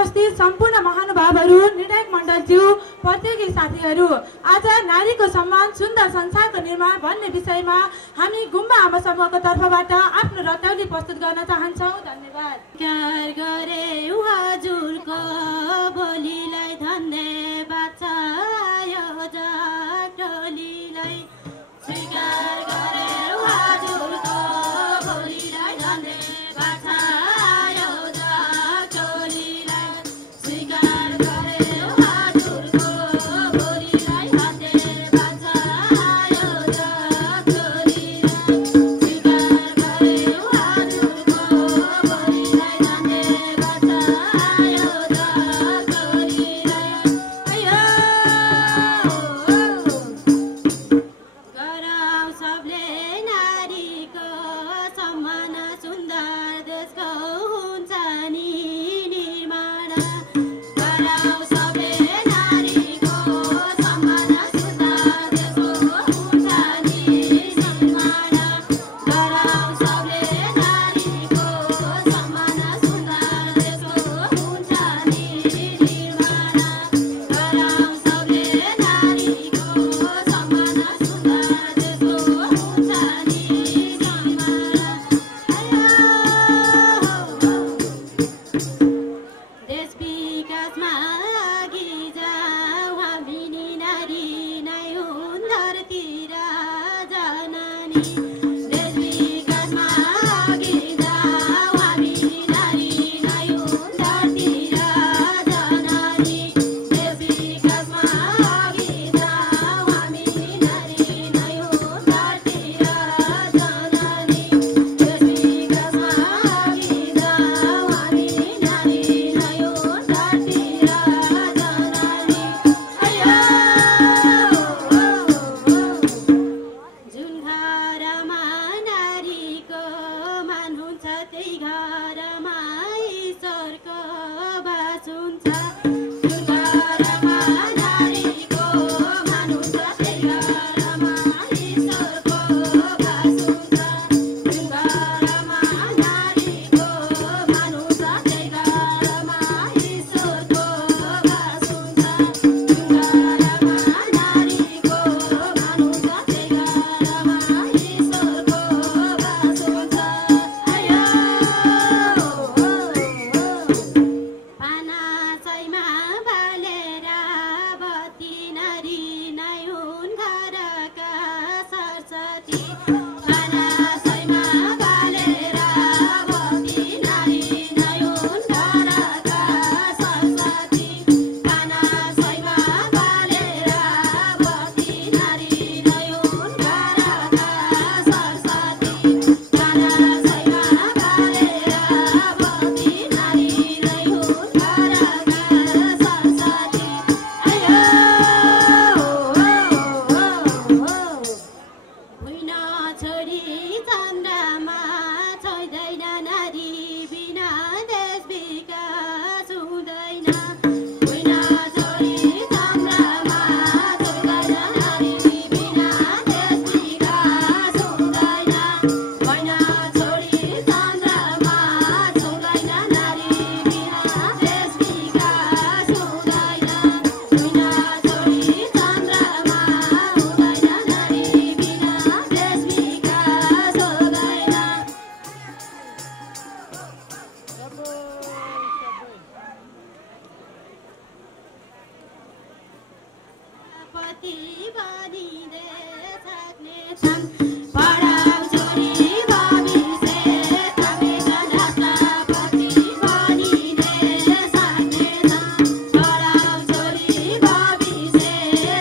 उपस्थित सम्पूर्ण महानुभावहरू, निर्णायक मण्डलज्यू, प्रतियोगी साथीहरू, आज नारीको सम्मान सुन्दर संसारको निर्माण भन्ने विषयमा हामी गुम्बा आमा समूहको तर्फबाट आफ्नो रत्नावली प्रस्तुत गर्न चाहन्छौँ। धन्यवाद। स्वीकार गरे हजुरको बोलीलाई धन्यवाद छ, यो टोलीलाई स्वीकार गरे हजुरको बोलीलाई धन्यवाद छ, यो टोलीलाई स्वीकार गरे हजुरको बोलीलाई धन्यवाद छ, यो टोलीलाई स्वीकार गरे हजुरको बोलीलाई धन्यवाद छ, यो टोलीलाई गराउ सबले नारीको सम्मान सुन्दर देशको हुन्छ नि निर्माण। गराउ सबले नारीको सम्मान सुन्दर देशको हुन्छ नि निर्माण। गराउ सबले नारीको सम्मान सुन्दर देशको हुन्छ नि निर्माण। गराउ सबले नारीको सम्मान सुन्दर देशको हुन्छ नि देश विकासमा अघि जाऊ हामी नि नारी नै हुन् धरती जननी। देश विकासमा अघि जाऊ हामी नि नारी नै हुन् धरती जननी। देश विकासमा अघि जाऊ हामी नि नारी नै हुन् धरती जननी। देश विकासमा अघि जाऊ हामी नि नारी नै हुन् धरती जननी। जुन घरमा नारीको मान हुन्छ त्यही घरमा ईश्वरको वास हुन्छ। जुन घरमा नारीको मान हुन्छ त्यही घरमा ईश्वरको वास हुन्छ। जुन घरमा नारीको मान हुन्छ त्यही घरमा ईश्वरको वास हुन्छ। जुन घरमा नारीको मान हुन्छ त्यही घरमा ईश्वरको वास हुन्छ। पानाचैमा बालेर बत्ती नारी नै हुन् घरका सरस्वती। पानाचैमा बालेर बत्ती नारी नै हुन् घरका सरस्वती। पानाचैमा बालेर बत्ती नारी नै हुन् घरका सरस्वती। पानाचैमा बालेर बत्ती नारी नै हुन् घरका सरस्वती। भुइँ छोडी चन्द्रमा छोइदैन नारी बिना देश विकास हुँदैन। भुइँ छोडी चन्द्रमा छोइदैन नारी बिना देश विकास हुँदैन। भुइँ छोडी चन्द्रमा छोइदैन नारी बिना देश विकास हुँदैन। भुइँ छोडी चन्द्रमा हुँदैन नारी बिना देश विकास हुँदैन। पति बनिँदै सक्नेछन्, पढाउ छोरी भविष्य थाक्नेछन्। राष्ट्रपति बनिँदै सक्नेछन्, पढाउ छोरी भविष्य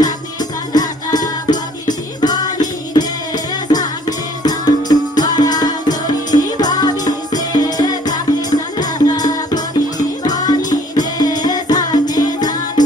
थाक्नेछन्। राष्ट्रपति बनिँदै सक्नेछन्, पढाउ छोरी भविष्य थाक्नेछन्। राष्ट्रपति बनिँदै सक्नेछन्।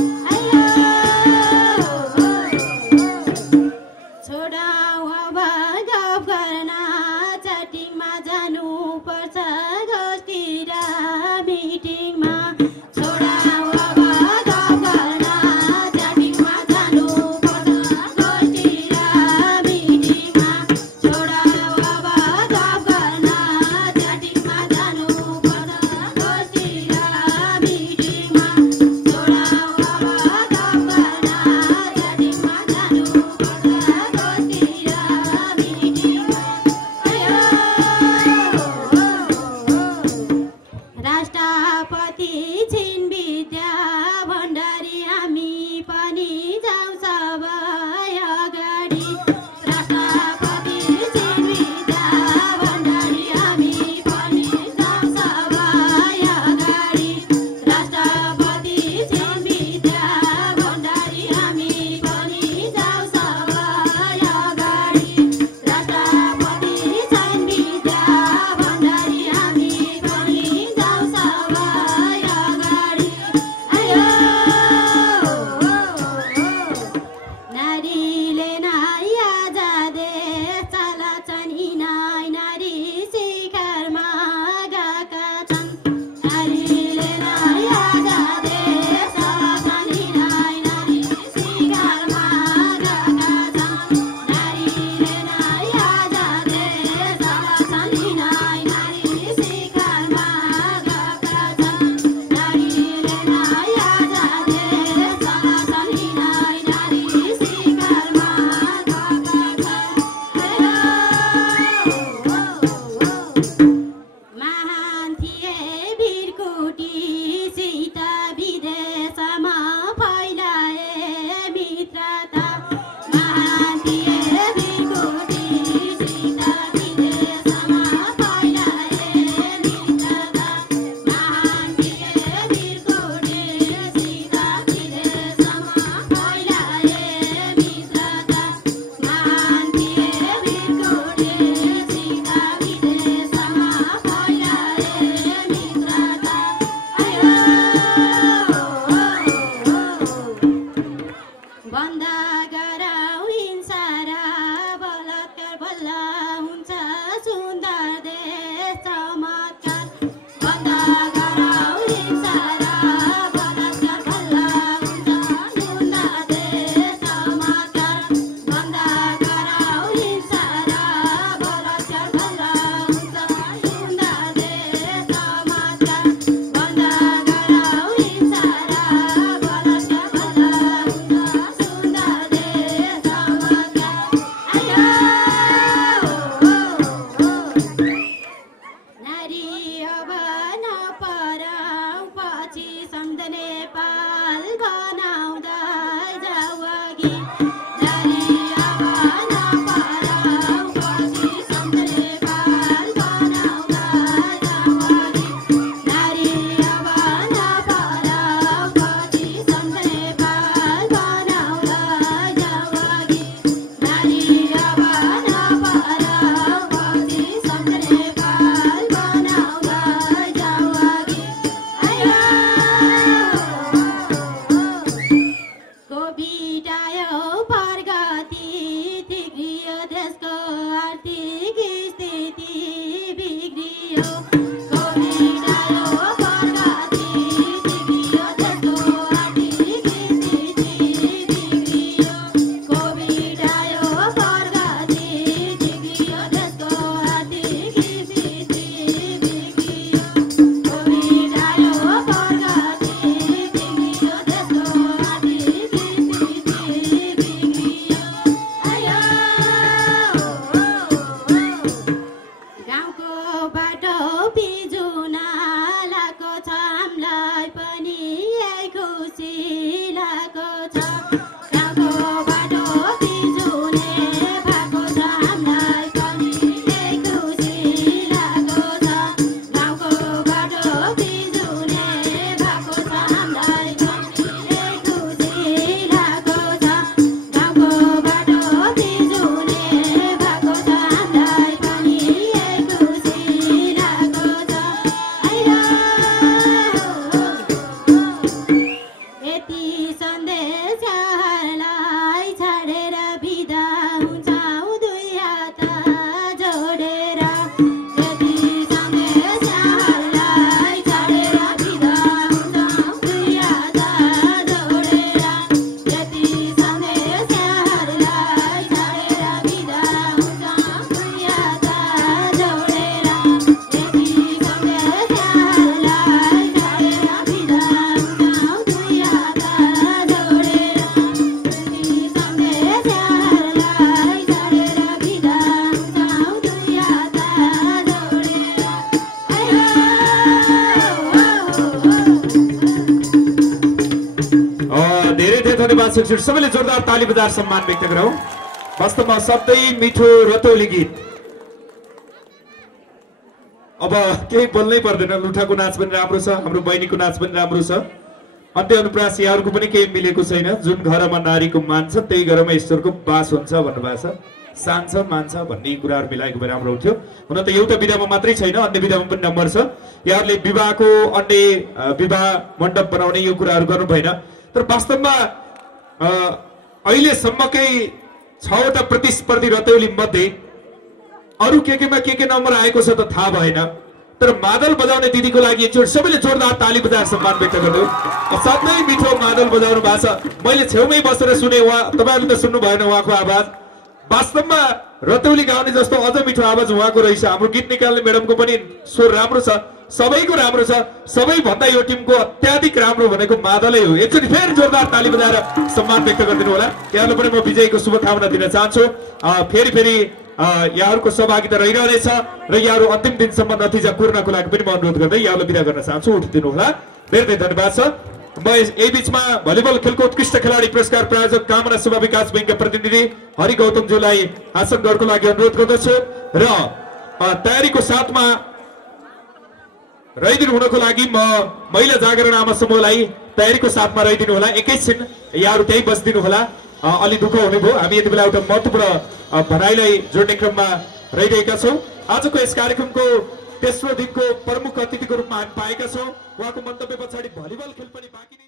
शिक्षक सबैले जोरदार ताली बजाएर सम्मान व्यक्त गरौँ। वास्तवमा शब्दै मिठो रतौली गीत। अब केही बोल्नै पर्दैन, लुठाको नाच पनि राम्रो छ, हाम्रो बहिनीको नाच पनि राम्रो छ। अन्त्य अनुप्रास यहाँहरूको पनि केही मिलेको छैन। जुन घरमा नारीको मान छ त्यही घरमा ईश्वरको बास हुन्छ भन्नुभएको छ। सान छ मान छ भन्ने कुराहरू मिलाएको भए राम्रो हुन्थ्यो। हुन त एउटा विधामा मात्रै छैन, अन्य विधामा पनि नम्बर छ। यहाँहरूले विवाहको अन्य विवाह मण्डप बनाउने यो कुराहरू गर्नु भएन। तर वास्तवमा अहिलेसम्मकै 6वटा प्रतिस्पर्धी रतौली मध्ये अरू केमा के नम्बर आएको छ त थाहा भएन। तर मादल बजाउने दिदीको लागि एकचोटि सबैले जोरदार ताली बजाएर सम्मान व्यक्त गर्नु। असाध्यै मिठो मादल बजाउनु भएको छ। मैले छेउमै बसेर सुने, तपाईँहरूले त सुन्नु भएन उहाँको आवाज। वास्तवमा रतौली गाउने जस्तो अझ मिठो आवाज उहाँको रहेछ। हाम्रो गीत निकाल्ने म्याडमको पनि स्वर राम्रो छ, सबैको राम्रो छ। सबैभन्दा यो टिमको अत्याधिक राम्रो भनेको मादलै हो। एकचोटि फेरि जोरदार ताली बजाएर सम्मान व्यक्त गरिदिनु होला। यहाँलाई पनि म विजयको शुभकामना दिन चाहन्छु। फेरि यहाँहरूको सहभागिता रहिरहनेछ र यहाँहरू अन्तिम दिनसम्म नतिजा कुर्नको लागि पनि म अनुरोध गर्दै यहाँलाई बिदा गर्न चाहन्छु। उठिदिनु होला। धेरै धेरै धन्यवाद छ। म यही बीचमा भलिबल खेलको उत्कृष्ट खेलाडी पुरस्कार प्रायोजक कामना शुभ विकास बैंकका प्रतिनिधि हरि गौतमज्यूलाई आसनगढको लागि अनुरोध गर्दछु र तयारीको साथमा रहिदिनु हुनको लागि म महिला जागरण आमा समूहलाई तयारीको साथमा रहिदिनु होला। एकैछिन यहाँहरू त्यही बसिदिनु होला। अलि दुःख हुने भयो। हामी यति बेला एउटा महत्त्वपूर्ण भनाइलाई जोड्ने क्रममा रहिरहेका छौँ। आजको यस कार्यक्रमको तेस्रो दिनको प्रमुख अतिथिको रूपमा हामी पाएका छौँ। उहाँको मन्तव्य पछाडि भलिबल खेल पनि बाँकी